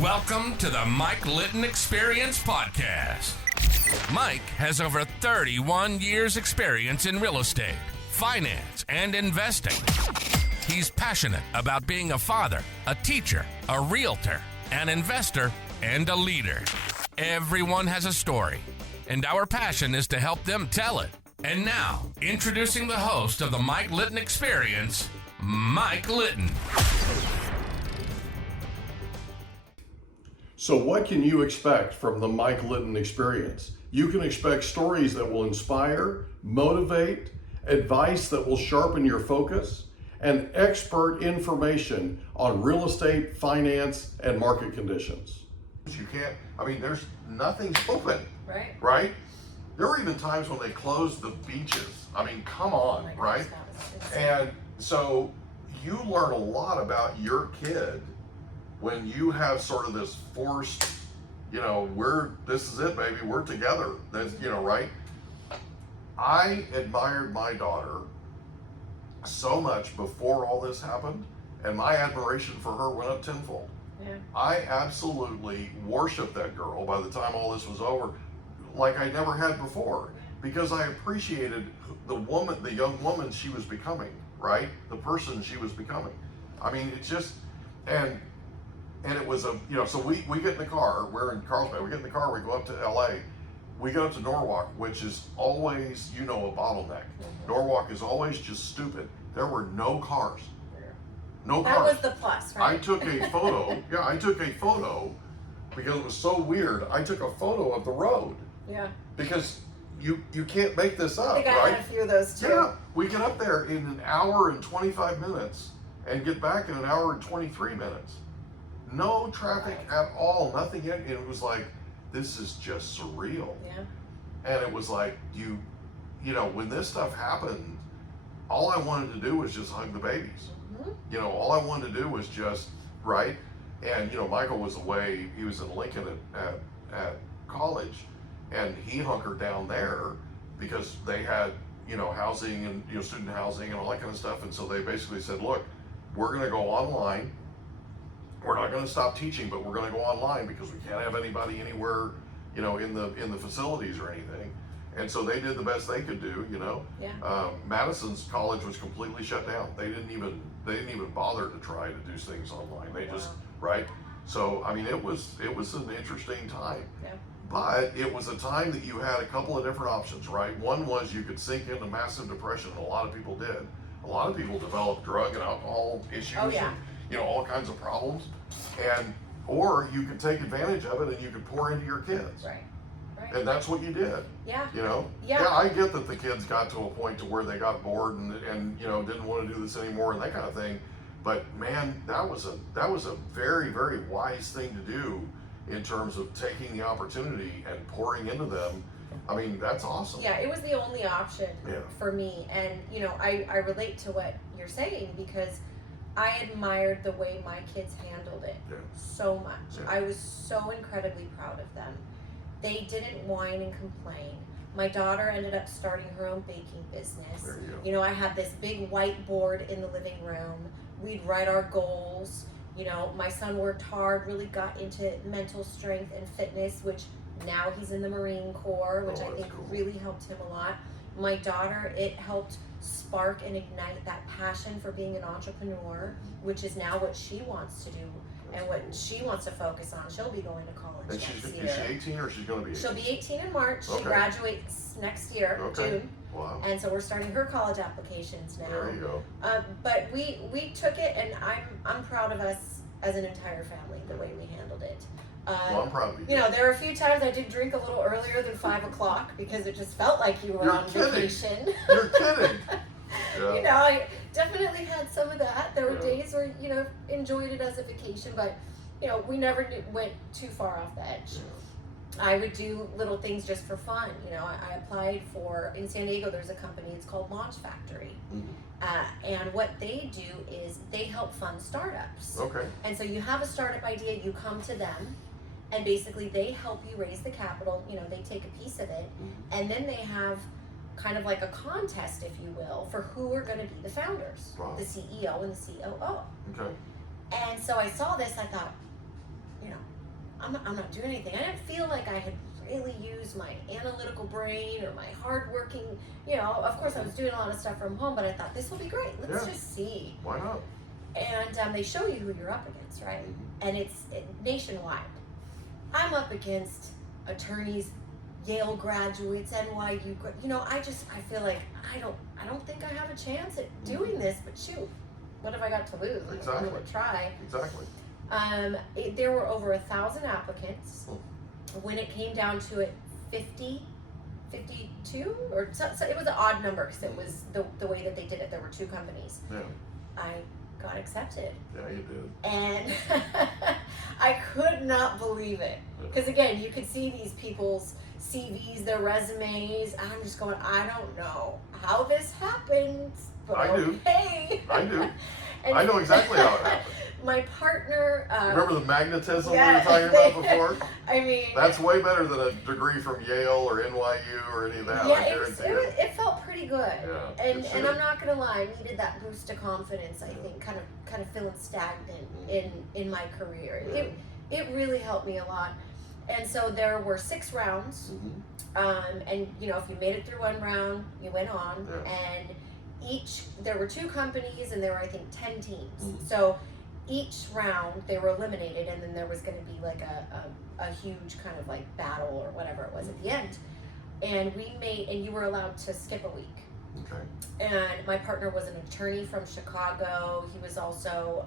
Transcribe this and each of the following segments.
Welcome to the Mike Litton Experience Podcast. Mike has over 31 years experience in real estate, finance, and investing. He's passionate about being a father, a teacher, a realtor, an investor, and a leader. Everyone has a story, and our passion is to help them tell it. And now, introducing the host of the Mike Litton Experience, Mike Litton. So what can you expect from the Mike Litton Experience? You can expect stories that will inspire, motivate, advice that will sharpen your focus, and expert information on real estate, finance, and market conditions. You can't, there's nothing's open, Right. right? There were even times when they closed the beaches. Come on, right? And so you learn a lot about your kid when you have sort of this forced, this is it, baby, we're together. That's, right? I admired my daughter so much before all this happened, and my admiration for her went up tenfold. Yeah. I absolutely worshiped that girl by the time all this was over, like I never had before, because I appreciated the young woman she was becoming, right? The person she was becoming. It's just, and it was so we get in the car, we're in Carlsbad, we get in the car, we go up to LA, we go to Norwalk, which is always, a bottleneck. Mm-hmm. Norwalk is always just stupid. There were no cars. No that cars. was the plus, right? I took a photo, because it was so weird. I took a photo of the road. Yeah. Because you can't make this up, I think I right? had a few of those too. Yeah, we get up there in an hour and 25 minutes and get back in an hour and 23 minutes. No traffic at all, nothing yet. And it was like, this is just surreal. Yeah. And it was like, when this stuff happened, all I wanted to do was just hug the babies. Mm-hmm. All I wanted to do was just, right? And, Michael was away, he was in Lincoln at college, and he hunkered down there because they had, housing and, student housing and all that kind of stuff. And so they basically said, look, we're going to go online. We're not going to stop teaching, but we're going to go online because we can't have anybody anywhere, in the facilities or anything. And so they did the best they could do, Yeah. Madison's college was completely shut down. They didn't even bother to try to do things online. They just, right? So, it was an interesting time. Yeah. But it was a time that you had a couple of different options, right? One was you could sink into massive depression, and a lot of people did. A lot of people developed drug and alcohol issues, Oh, yeah. and, all kinds of problems. Or you could take advantage of it and you could pour into your kids. Right. Right. And that's what you did. Yeah. Yeah, I get that the kids got to a point to where they got bored and didn't want to do this anymore and that kind of thing. But man, that was a very, very wise thing to do in terms of taking the opportunity and pouring into them. That's awesome. Yeah, it was the only option Yeah. for me. And, I relate to what you're saying because I admired the way my kids handled it so much. Yeah. I was so incredibly proud of them. They didn't whine and complain. My daughter ended up starting her own baking business. There you go. I had this big whiteboard in the living room. We'd write our goals. My son worked hard, really got into mental strength and fitness, which now he's in the Marine Corps, which I think cool. really helped him a lot. My daughter, it helped spark and ignite that passion for being an entrepreneur, which is now what she wants to do and what she wants to focus on. She'll be going to college And next year. year. Is she 18 or she's going to be 18? She'll be 18 in March. Okay. She graduates next year, June. Wow. And so we're starting her college applications now. There you go. But we took it, and I'm proud of us as an entire family, the way we handled it. Well, I'm proud of you. There were a few times I did drink a little earlier than 5 o'clock because it just felt like you were You're on kidding. vacation. You're kidding. Yeah. I definitely had some of that. There were days where, enjoyed it as a vacation, but, we never went too far off the edge. I would do little things just for fun. I applied in San Diego, there's a company, it's called Launch Factory. Mm-hmm. And what they do is they help fund startups. Okay. And so you have a startup idea, you come to them, and basically they help you raise the capital. They take a piece of it, and then they have kind of like a contest, if you will, for who are going to be the founders, Wow. the CEO and the COO. Okay. And so I saw this, I thought, I'm not doing anything. I didn't feel like I had really used my analytical brain or my hardworking, of course I was doing a lot of stuff from home, but I thought this will be great. Let's just see. Why not? And they show you who you're up against, right? Mm-hmm. And it's nationwide. I'm up against attorneys, Yale graduates, NYU, I feel like I don't think I have a chance at doing this, but shoot, what have I got to lose? Exactly. I'm gonna try. Exactly. There were over 1,000 applicants. When it came down to it, 50, 52, or so it was an odd number because it was the way that they did it. There were 2 companies. Yeah. I got accepted. Yeah, you did. And I could not believe it. Because again, you could see these people's CVs, their resumes. I'm just going, I don't know how this happened, but I do. okay. I do. And I know exactly how it happened. My partner. Remember the magnetism we were yeah, talking about before? I mean, That's way better than a degree from Yale or NYU or any of that. yeah, I guarantee you. it felt pretty good. Yeah, and it I'm should. not gonna lie, I needed that boost of confidence. I think kind of feeling stagnant in my career. It really helped me a lot. And so there were 6 rounds. And if you made it through one round, you went on. Yeah. And there were 2 companies, and there were I think 10 teams. So each round they were eliminated, and then there was going to be like a huge kind of like battle or whatever it was at the end. And you were allowed to skip a week. Okay. And my partner was an attorney from Chicago. He was also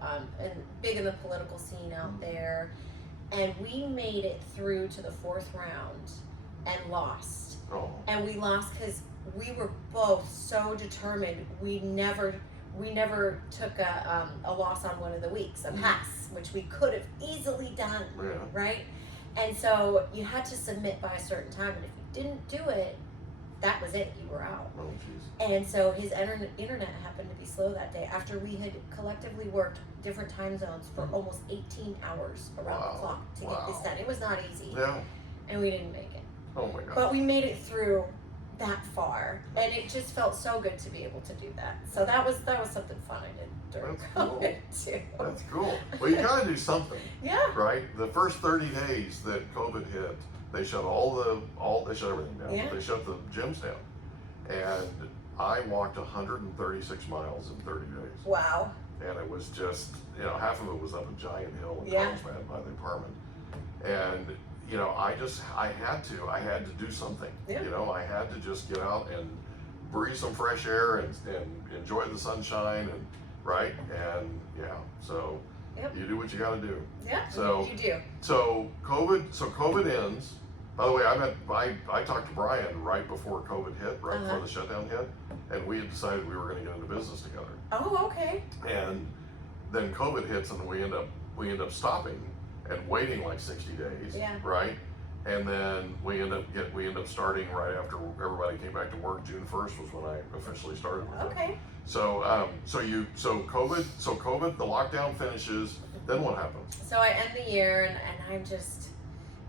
big in the political scene out there. And we made it through to the 4th round and lost. Oh. And we lost because we were both so determined. We never took a loss on one of the weeks, a pass, which we could have easily done, right? And so you had to submit by a certain time, and if you didn't do it, that was it, you were out. Oh, jeez. And so his internet happened to be slow that day after we had collectively worked different time zones for almost 18 hours around the clock to get this done. It was not easy. Yeah. And we didn't make it. Oh my God. But we made it through that far, and it just felt so good to be able to do that. So that was something fun I did during COVID too. That's cool. Well, you gotta do something. Yeah. Right? The first 30 days that COVID hit, they shut they shut everything down. Yeah. They shut the gyms down. And I walked 136 miles in 30 days. Wow. And it was just, half of it was up a giant hill in Yeah. Carlsbad by the apartment. And I had to do something. Yeah. I had to just get out and breathe some fresh air and enjoy the sunshine so Yep. you do what you got to do. Yeah. So you do. So COVID ends. By the way, I talked to Brian right before COVID hit, right before the shutdown hit, and we had decided we were going to get into business together. Oh, okay. And then COVID hits, and we end up stopping and waiting like 60 days. Yeah. Right. And then we end up starting right after everybody came back to work. June 1st was when I officially started with Okay. it. So COVID, the lockdown finishes. Then what happens? So I end the year, and I'm just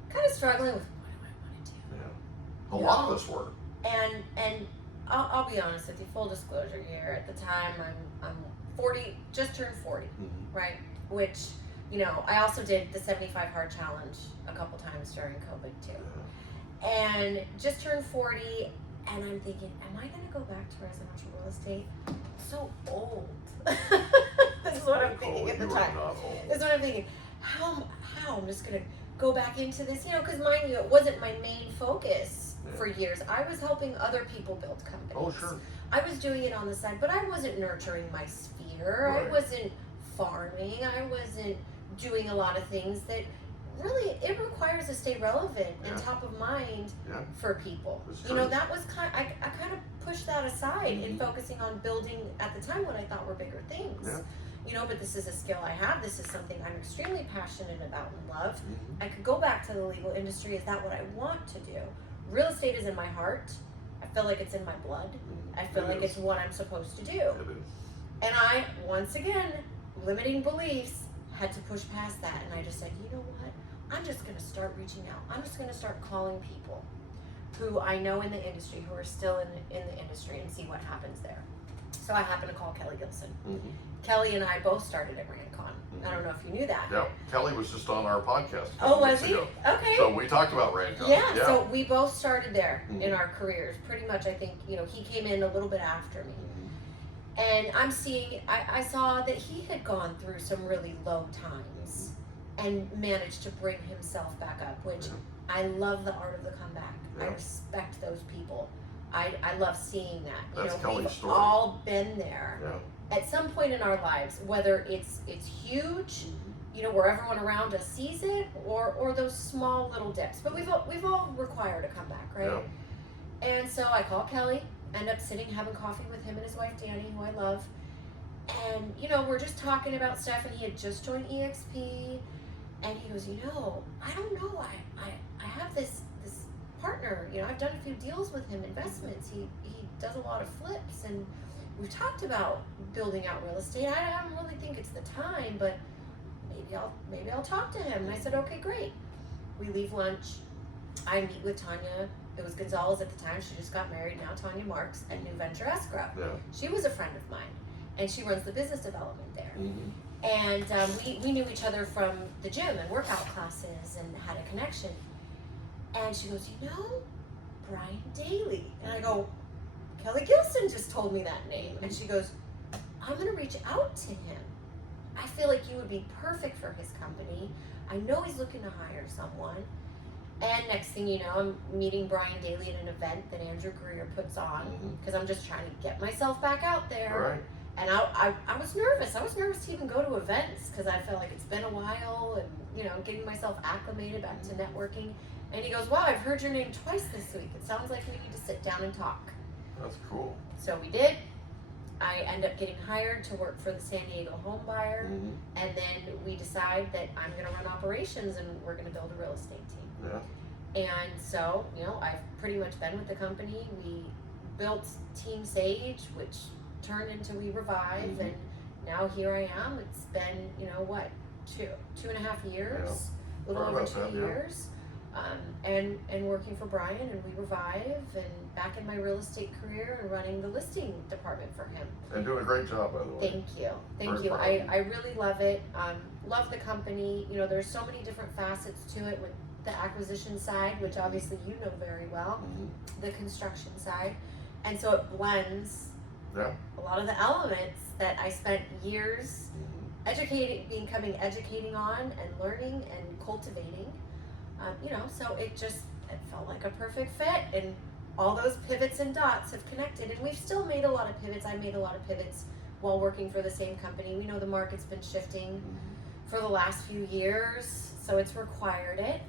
kind of struggling with what do I want to do. Yeah. A lot of us were. And I'll be honest with you, full disclosure here. At the time, I'm 40, just turned 40, right? Which, I also did the 75 hard challenge a couple times during COVID too. And just turned 40, and I'm thinking, am I going to go back to residential real estate? I'm so old. This is what I'm thinking at the time. This is what I'm thinking. How I'm just going to go back into this, because mind you, it wasn't my main focus for years. I was helping other people build companies. Oh, sure. I was doing it on the side, but I wasn't nurturing my sphere. Right. I wasn't farming. I wasn't doing a lot of things that really, it requires to stay relevant and top of mind for people. That was I kind of pushed that aside in focusing on building at the time what I thought were bigger things. Yeah. But this is a skill I have. This is something I'm extremely passionate about and love. I could go back to the legal industry. Is that what I want to do? Real estate is in my heart. I feel like it's in my blood. I feel like it's what I'm supposed to do. It is. And I, once again, limiting beliefs, had to push past that. And I just said, you know what? I'm just going to start reaching out. I'm just going to start calling people who I know in the industry, who are still in the industry, and see what happens there. So I happened to call Kelly Gilson. Mm-hmm. Kelly and I both started at RandCon. I don't know if you knew that. Yeah, Kelly was just on our podcast. Oh, was he? Ago. Okay. So we talked about RandCon. Yeah, so we both started there in Mhm. our careers. Pretty much, I think, he came in a little bit after me. Mhm. And I saw that he had gone through some really low times and managed to bring himself back up, which I love the art of the comeback. I Yeah. respect those people. I love seeing that. That's Kelly's we've story. all been there Yeah. at some point in our lives, whether it's huge, where everyone around us sees it, or those small little dips. But we've all required a comeback, right? Yeah. And so I call Kelly, end up sitting having coffee with him and his wife Danny, who I love. And we're just talking about stuff, and he had just joined EXP, and he goes, I don't know, I have this partner, I've done a few deals with him, investments. He does a lot of flips, and we've talked about building out real estate. I don't really think it's the time, but maybe I'll talk to him. And I said, okay, great. We leave lunch. I meet with Tanya. It was Gonzalez at the time. She just got married now, Tanya Marks, at New Venture Escrow. Yeah. She was a friend of mine, and she runs the business development there. Mm-hmm. And we knew each other from the gym and workout classes and had a connection. And she goes, Brian Daly. And I go, Kelly Gilson just told me that name. And she goes, I'm going to reach out to him. I feel like you would be perfect for his company. I know he's looking to hire someone. And next thing you know, I'm meeting Brian Daly at an event that Andrew Greer puts on, because I'm just trying to get myself back out there. All right. And I was nervous. I was nervous to even go to events, because I felt like it's been a while, and getting myself acclimated back to networking. And he goes, wow, I've heard your name twice this week. It sounds like we need to sit down and talk. That's cool. So we did. I end up getting hired to work for the San Diego home buyer. And then we decide that I'm going to run operations, and we're going to build a real estate team. Yeah. And so, I've pretty much been with the company. We built Team Sage, which turned into We Revive, and now here I am. It's been, two and a half years, a little over 2 years. And working for Brian and We Revive, and back in my real estate career and running the listing department for him. And doing a great job, by the way. Thank you. Very you. proud. I really love it. Love the company. There's so many different facets to it, with the acquisition side, which obviously you know very well, the construction side. And so it blends a lot of the elements that I spent years educating on and learning and cultivating. So it felt like a perfect fit, and all those pivots and dots have connected, and we've still made a lot of pivots. I made a lot of pivots while working for the same company. We know the market's been shifting for the last few years, so it's required it.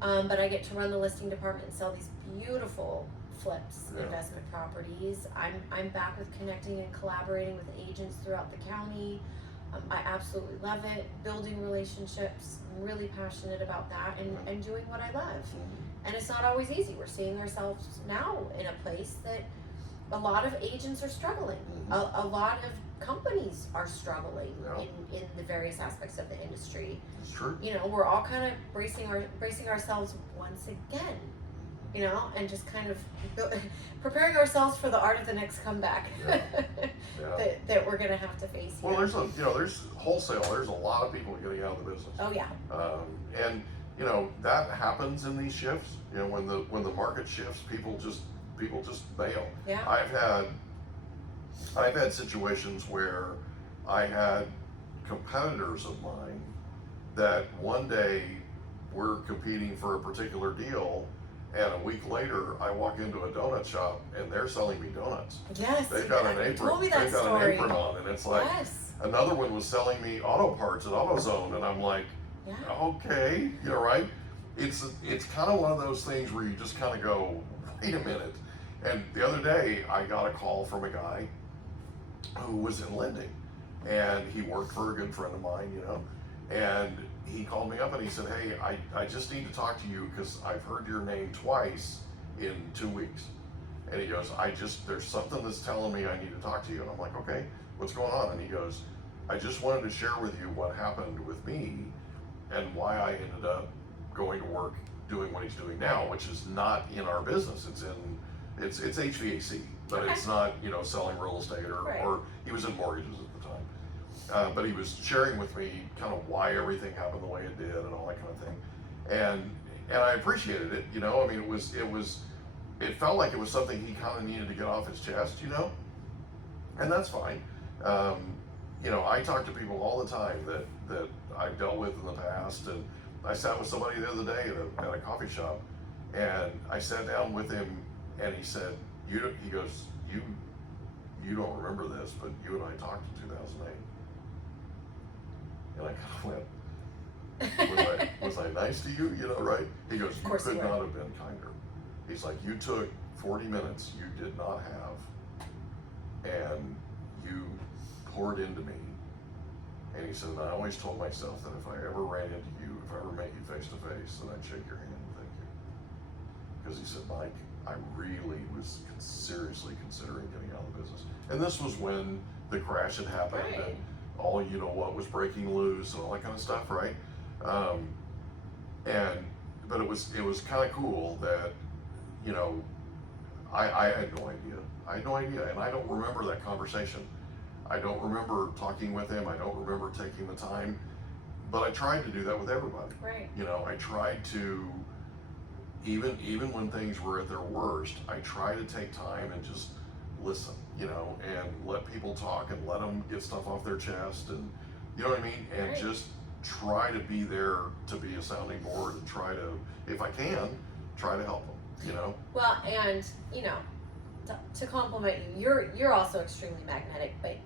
But I get to run the listing department and sell these beautiful flips, investment properties. I'm back with connecting and collaborating with agents throughout the county. I absolutely love it. Building relationships. I'm really passionate about that, and doing what I love. And it's not always easy. We're seeing ourselves now in a place that a lot of agents are struggling. A lot of companies are struggling in the various aspects of the industry. It's true. We're all kind of bracing ourselves once again, and just kind of preparing ourselves for the art of the next comeback that we're going to have to face here. Well, there's wholesale. There's a lot of people getting out of the business. Oh yeah. And that happens in these shifts. When the market shifts, people just bail. Yeah. I've had situations where I had competitors of mine that one day we're competing for a particular deal, and a week later I walk into a donut shop and they're selling me donuts. Yes. They've got an apron. Told me that They've got story. an apron on, and it's like another one was selling me auto parts at AutoZone, and I'm like, okay, right? It's kind of one of those things where you just kind of go, wait a minute. And the other day I got a call from a guy who was in lending, and he worked for a good friend of mine, and he called me up and he said, hey, I just need to talk to you because I've heard your name twice in 2 weeks. And he goes, there's something that's telling me I need to talk to you. And I'm like, okay, what's going on? And he goes, I just wanted to share with you what happened with me and why I ended up going to work doing what he's doing now, which is not in our business. It's HVAC. but Okay. it's not, you know, selling real estate Right. or he was in mortgages at the time. But he was sharing with me kind of why everything happened the way it did and all that kind of thing. And I appreciated it, you know. I mean, it felt like it was something he kind of needed to get off his chest, you know, and that's fine. You know, I talk to people all the time that I've dealt with in the past, and I sat with somebody the other day at a coffee shop, and I sat down with him, and he said, he goes, you don't remember this, but you and I talked in 2008. And I kind of went, was I nice to you? You know, right? He goes, you course could you were. not have been kinder. He's like, you took 40 minutes you did not have, and you poured into me. And he said, I always told myself that if I ever ran into you, if I ever met you face to face, then I'd shake your hand and thank you. Because he said, Mike, I really was seriously considering getting out of the business. And this was when the crash had happened, Right. and all, you know, what was breaking loose and all that kind of stuff, right? But it was kind of cool that, you know, I had no idea. I had no idea, and I don't remember that conversation. I don't remember talking with him. I don't remember taking the time, but I tried to do that with everybody. Right. You know, I tried to, even when things were at their worst, I try to take time and just listen, you know, and let people talk and let them get stuff off their chest, and you know what I mean, and Right. just try to be there to be a sounding board and try to, if I can, try to help them, you know. Well, and you know, to compliment you, you're also extremely magnetic, but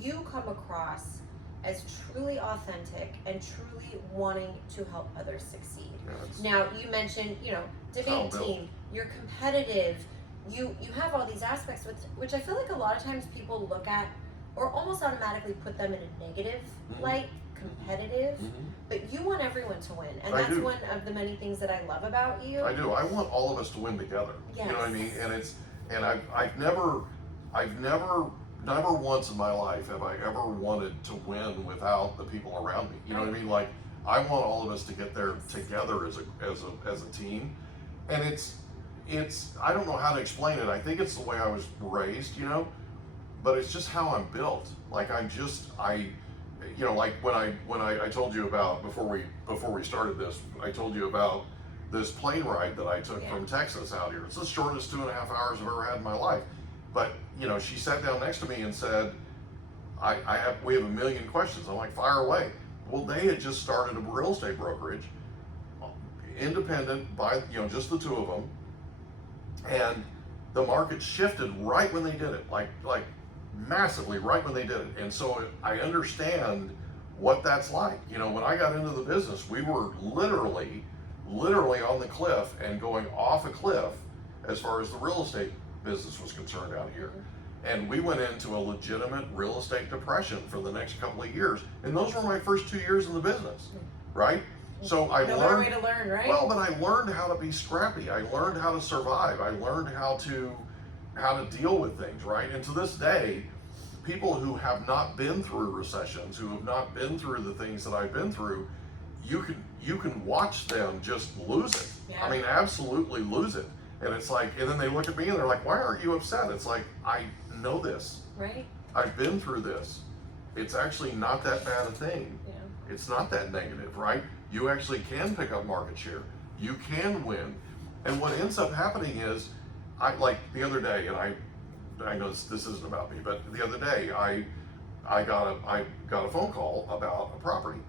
you come across as truly authentic and truly wanting to help others succeed. Yeah, it's- Now, you mentioned, you know, It's how I'm debate built. team, you're competitive, you have all these aspects which I feel like a lot of times people look at or almost automatically put them in a negative Mhm. light, competitive, Mhm. but you want everyone to win, and I that's do. one of the many things that I love about you. I do. I want all of us to win together. You know what I mean? Yes. And I've never once in my life have I ever wanted to win without the people around me. You know what I mean? Like, I want all of us to get there together as a team. And it's I don't know how to explain it. I think it's the way I was raised, you know, but it's just how I'm built. Like, you know, like when I told you about before we started this, I told you about this plane ride that I took from Texas out here. It's the shortest 2.5 hours I've ever had in my life. But, you know, she sat down next to me and said, we have a million questions. I'm like, fire away. Well, they had just started a real estate brokerage, independent, by, you know, just the two of them. And the market shifted right when they did it, like massively right when they did it. And so I understand what that's like. You know, when I got into the business, we were literally on the cliff and going off a cliff as far as the real estate business was concerned out here. And we went into a legitimate real estate depression for the next couple of years. And those were my first 2 years in the business, right? So I No learned, better way to learn, right? well, but I learned how to be scrappy. I learned how to survive. I learned how to deal with things, right? And to this day, people who have not been through recessions, who have not been through the things that I've been through, you can watch them just lose it. Yeah. I mean, absolutely lose it. And it's like, and then they look at me and they're like, why aren't you upset? It's like, I know this. Right? I've been through this. It's actually not that bad a thing. Yeah. It's not that negative, right? You actually can pick up market share. You can win. And what ends up happening is, like the other day, and I know this isn't about me, but the other day I got a phone call about a property.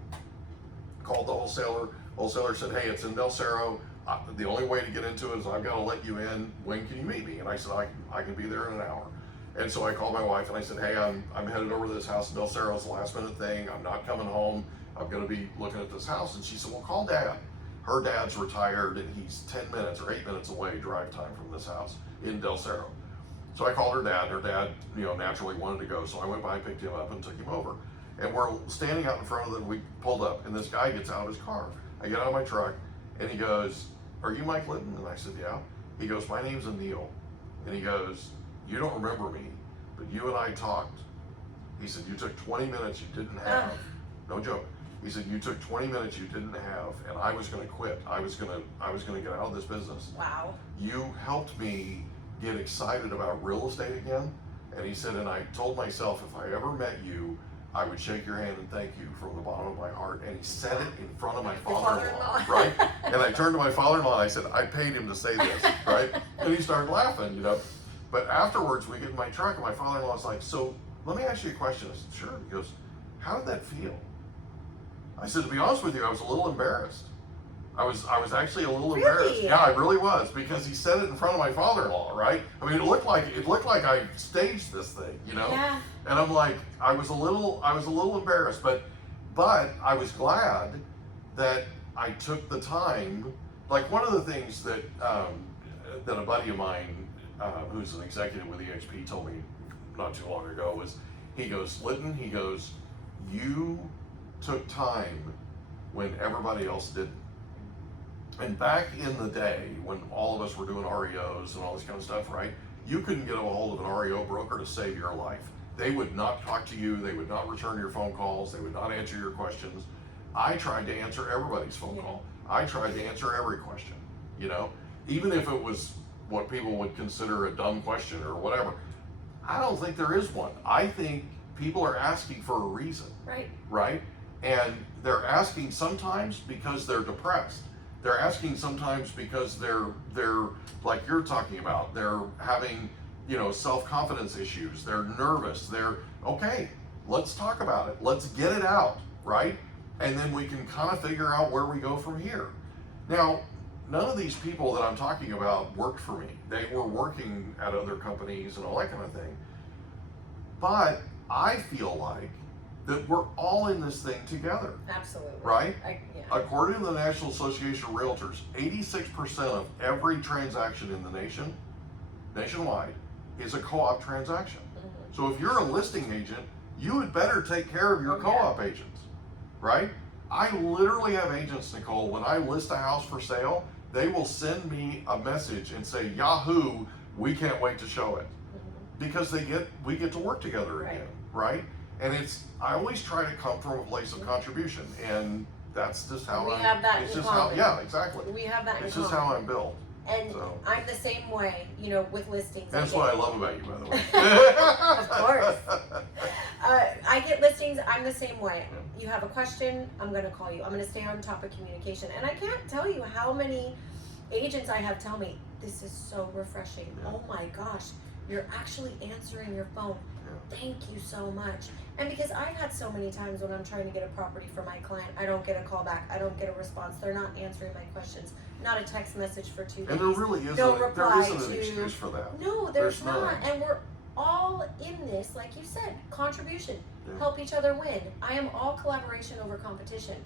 Called the wholesaler. Wholesaler said, hey, it's in Del Cerro. The only way to get into it is I've got to let you in. When can you meet me? And I said, I can be there in an hour. And so I called my wife and I said, hey, I'm headed over to this house in Del Cerro. It's a last minute thing. I'm not coming home. I'm going to be looking at this house. And she said, well, call Dad. Her dad's retired and he's 10 minutes or 8 minutes away drive time from this house in Del Cerro. So I called her dad. Her dad, you know, naturally wanted to go. So I went by, picked him up and took him over. And we're standing out in front of them. We pulled up and this guy gets out of his car. I get out of my truck and he goes, are you Mike Litton? And I said, yeah. He goes, my name's Anil. And he goes, you don't remember me, but you and I talked. He said, you took 20 minutes you didn't have. No joke. He said, you took 20 minutes you didn't have, and I was going to quit. I was going to get out of this business. Wow. You helped me get excited about real estate again. And he said, and I told myself if I ever met you, I would shake your hand and thank you from the bottom of my heart. And he said it in front of my father-in-law, right? And I turned to my father-in-law and I said, I paid him to say this, right? And he started laughing, you know. But afterwards, we get in my truck and my father-in-law was like, so let me ask you a question. I said, sure. He goes, how did that feel? I said, to be honest with you, I was a little embarrassed. I was actually a little embarrassed. Yeah, I really was, because he said it in front of my father-in-law, right? I mean, it looked like I staged this thing, you know. Yeah. And I'm like, I was a little embarrassed, but I was glad that I took the time. Like, one of the things that that a buddy of mine, who's an executive with EXP, told me not too long ago was, he goes, Litton, he goes, you took time when everybody else didn't. And back in the day, when all of us were doing REOs and all this kind of stuff, right? You couldn't get a hold of an REO broker to save your life. They would not talk to you. They would not return your phone calls. They would not answer your questions. I tried to answer everybody's phone call. I tried to answer every question, you know, even if it was what people would consider a dumb question or whatever. I don't think there is one. I think people are asking for a reason. Right. Right? And they're asking sometimes because they're depressed. They're asking sometimes because they're like you're talking about, they're having, you know, self-confidence issues. They're nervous. They're, okay, let's talk about it. Let's get it out, right? And then we can kind of figure out where we go from here. Now, none of these people that I'm talking about worked for me. They were working at other companies and all that kind of thing. But I feel like that we're all in this thing together. Absolutely. Right? Yeah. According to the National Association of Realtors, 86% of every transaction in the nation, nationwide, is a co-op transaction. Mm-hmm. So if you're a listing agent, you had better take care of your co-op agents, right? I literally have agents, Nichole, when I list a house for sale, they will send me a message and say, Yahoo, we can't wait to show it. Mm-hmm. Because we get to work together again, right? And I always try to come from a place of contribution, and that's just how we have that it's in just common. how, yeah, exactly. We have that It's in just common. how I'm built. And So. I'm the same way, you know, with listings. That's what I love about you, by the way. Of course. I get listings, I'm the same way. You have a question, I'm going to call you. I'm going to stay on top of communication. And I can't tell you how many agents I have tell me, this is so refreshing. Yeah. Oh my gosh, you're actually answering your phone. Yeah. Thank you so much. And because I've had so many times when I'm trying to get a property for my client, I don't get a call back, I don't get a response, they're not answering my questions, not a text message for 2 days. And there really isn't, no there reply isn't an to- excuse for that. No, there's There's not. none. And we're all in this, like you said, contribution. Yeah. Help each other win. I am all collaboration over competition.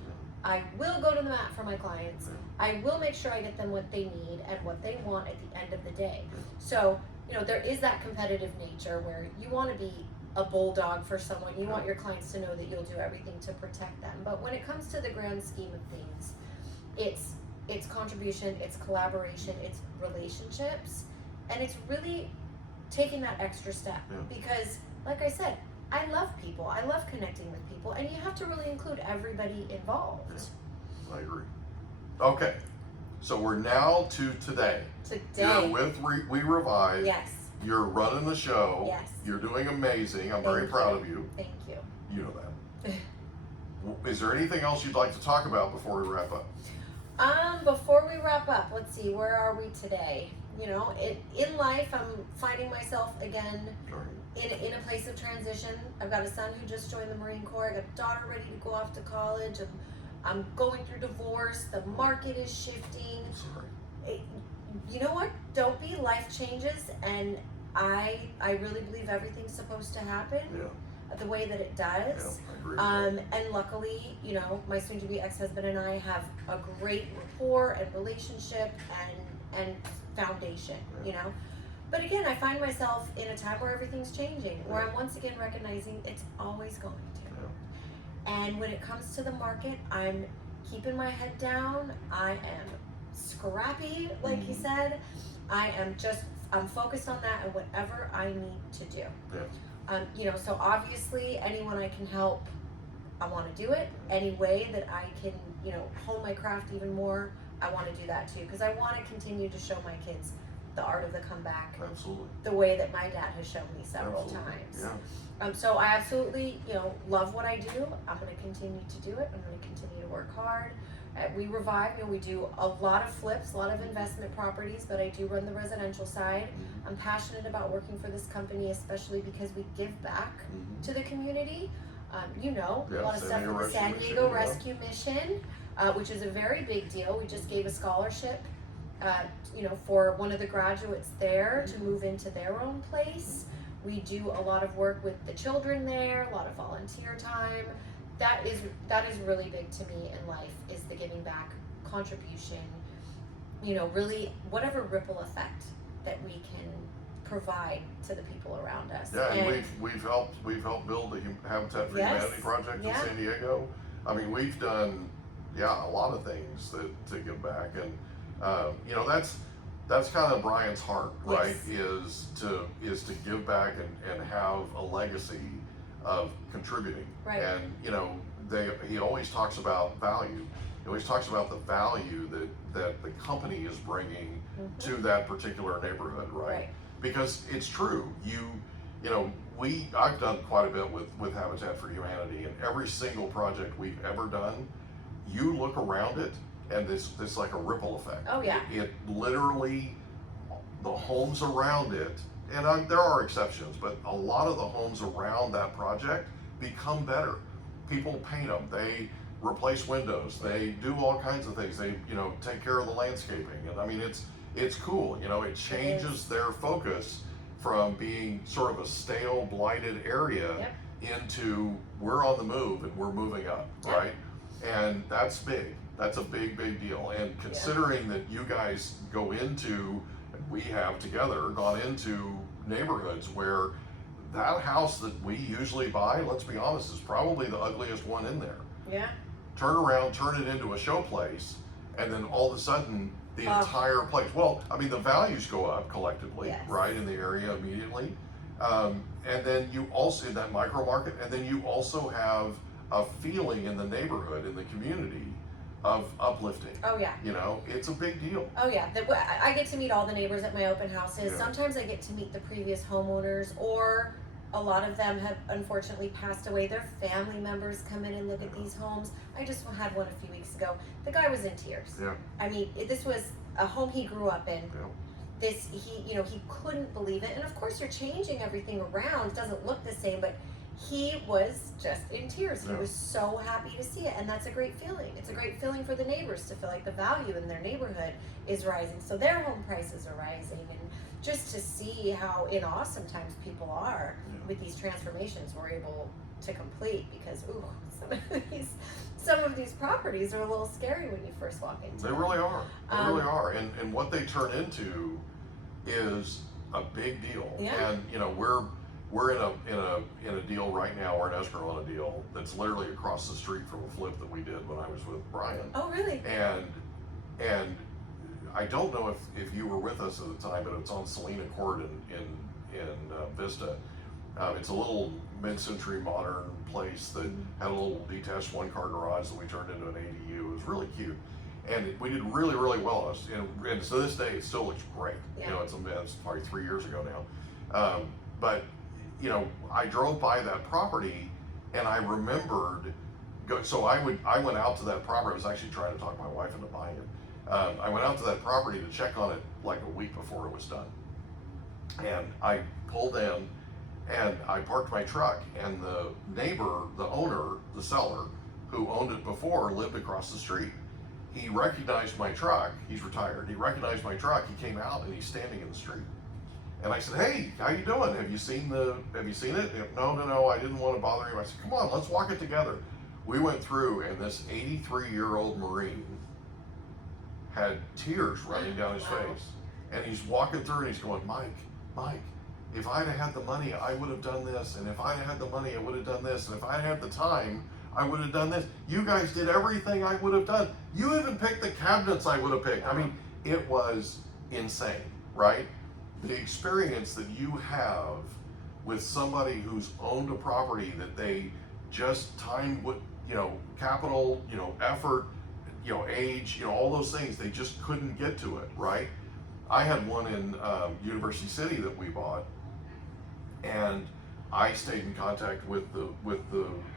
I will go to the mat for my clients. I will make sure I get them what they need and what they want at the end of the day. So, you know, there is that competitive nature where you want to be a bulldog for someone. You want your clients to know that you'll do everything to protect them. But when it comes to the grand scheme of things, it's contribution, it's collaboration, it's relationships, and it's really taking that extra step. Yeah. Because, like I said, I love people. I love connecting with people, and you have to really include everybody involved. Yeah. I agree. Okay, so we're now to today. Today. You're with We Revive. Yes. You're running the show. Yes. You're doing amazing. I'm very Thank proud you. of you. Thank you. You know that. Is there anything else you'd like to talk about before we wrap up? Before we wrap up, let's see, where are we today? You know, in life, I'm finding myself again in a place of transition. I've got a son who just joined the Marine Corps. I got a daughter ready to go off to college. I'm going through divorce. The market is shifting. Sorry. You know what? Don't be. Life changes, and I really believe everything's supposed to happen the way that it does. Yeah, I agree with that. And luckily, you know, my soon-to-be ex-husband and I have a great rapport and relationship and foundation, you know. But again, I find myself in a time where everything's changing, where I'm once again recognizing it's always going to. And when it comes to the market, I'm keeping my head down. I am scrappy, like you said. I'm focused on that and whatever I need to do. Yeah. You know, so obviously anyone I can help, I want to do it. Any way that I can, you know, hone my craft even more, I want to do that too. Because I want to continue to show my kids the art of the comeback, Absolutely. the way that my dad has shown me several Absolutely. times. Yeah. So I absolutely, love what I do. I'm going to continue to do it. I'm going to continue to work hard. We revive, we do a lot of flips, a lot of investment properties, but I do run the residential side. I'm passionate about working for this company, especially because we give back to the community. A lot of stuff with the San Diego Rescue Mission, which is a very big deal. We just gave a scholarship, for one of the graduates there to move into their own place. We do a lot of work with the children there, a lot of volunteer time. That is really big to me in life, is the giving back, contribution, really whatever ripple effect that we can provide to the people around us. Yeah, and we've helped build the Habitat for Humanity project in San Diego. I mean, we've done a lot of things to give back, and that's kind of Brian's heart, right? Is to give back and have a legacy of contributing. Right. And he always talks about value. He always talks about the value that the company is bringing to that particular neighborhood, right? Because it's true. I've done quite a bit with Habitat for Humanity, and every single project we've ever done, you look around it and it's like a ripple effect. Oh yeah. It literally, the homes around it, and there are exceptions, but a lot of the homes around that project become better. People paint them, they replace windows, they do all kinds of things. They, take care of the landscaping, and I mean, it's cool. It changes their focus from being sort of a stale, blighted area into we're on the move and we're moving up, right? And that's big. That's a big, big deal. And considering that you guys go into, we have together gone into neighborhoods where that house that we usually buy, let's be honest, is probably the ugliest one in there. Yeah. Turn around, turn it into a show place, and then all of a sudden the entire place, well, I mean, the values go up collectively, right, in the area immediately. And then you also, in that micro market, and then you also have a feeling in the neighborhood, in the community, of uplifting. Oh yeah. It's a big deal. Oh yeah. I get to meet all the neighbors at my open houses. Sometimes I get to meet the previous homeowners, or a lot of them have unfortunately passed away. Their family members come in and look at these homes. I just had one a few weeks ago. The guy was in tears. Yeah. I mean, this was a home he grew up in. Yeah. He couldn't believe it. And of course you're changing everything around. It doesn't look the same, but he was just in tears. He was so happy to see it, and that's a great feeling. It's a great feeling for the neighbors to feel like the value in their neighborhood is rising, so their home prices are rising, and just to see how in awesome times people are with these transformations we're able to complete, because some of these properties are a little scary when you first walk into them. They really are. They really are, and what they turn into is a big deal. Yeah. And we're in a deal right now. We're in escrow on a deal that's literally across the street from a flip that we did when I was with Brian. Oh, really? And I don't know if you were with us at the time, but it's on Salina Court in Vista. It's a little mid-century modern place that had a little detached one-car garage that we turned into an ADU. It was really cute. And we did really, really well. And to this day, it still looks great. Yeah. It's probably 3 years ago now. But I drove by that property, and I remembered. So I went out to that property. I was actually trying to talk my wife into buying it. I went out to that property to check on it like a week before it was done. And I pulled in, and I parked my truck, and the neighbor, the owner, the seller, who owned it before, lived across the street. He recognized my truck. He's retired. He recognized my truck. He came out, and he's standing in the street. And I said, "Hey, how you doing? Have you seen it?" No, I didn't want to bother him. I said, "Come on, let's walk it together." We went through, and this 83-year-old Marine had tears running down his face. And he's walking through, and he's going, Mike, if I'd have had the money, I would have done this. And if I'd have had the money, I would have done this. And if I'd had the time, I would have done this. You guys did everything I would have done. You even picked the cabinets I would have picked. I mean, it was insane, right? The experience that you have with somebody who's owned a property that they just timed with, capital, effort, age, all those things, they just couldn't get to it, right? I had one in University City that we bought, and I stayed in contact with the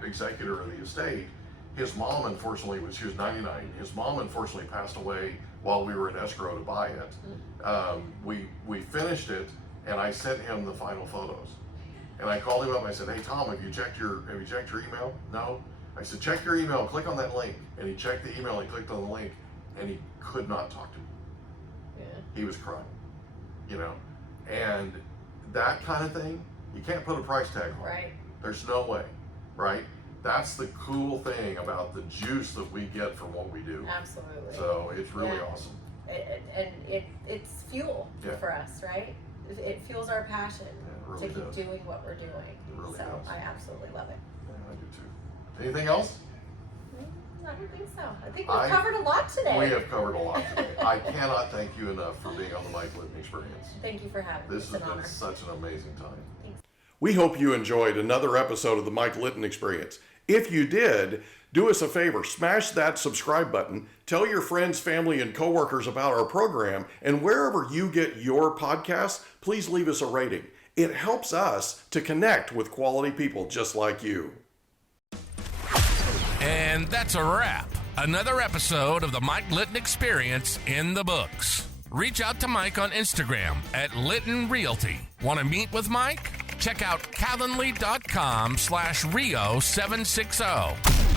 executor of the estate. His mom, unfortunately, she was 99. His mom, unfortunately, passed away while we were in escrow to buy it. We finished it, and I sent him the final photos. And I called him up. I said, "Hey Tom, have you checked your email?" "No." I said, "Check your email. Click on that link." And he checked the email. He clicked on the link, and he could not talk to me. Yeah. He was crying, And that kind of thing, you can't put a price tag on. Right. There's no way, right? That's the cool thing about the juice that we get from what we do. Absolutely. So it's really awesome. It's fuel for us, right? It fuels our passion really to keep does. doing what we're doing. Really so does. I absolutely love it. Yeah, I do too. Anything else? I don't think so. I think we've covered a lot today. We have covered a lot today. I cannot thank you enough for being on the Mike Litton Experience. Thank you for having me. This has been such an amazing time. Thanks. We hope you enjoyed another episode of the Mike Litton Experience. If you did, do us a favor, smash that subscribe button, tell your friends, family, and coworkers about our program, and wherever you get your podcasts, please leave us a rating. It helps us to connect with quality people just like you. And that's a wrap. Another episode of the Mike Litton Experience in the books. Reach out to Mike on Instagram at Litton Realty. Want to meet with Mike? Check out calendly.com/Rio760.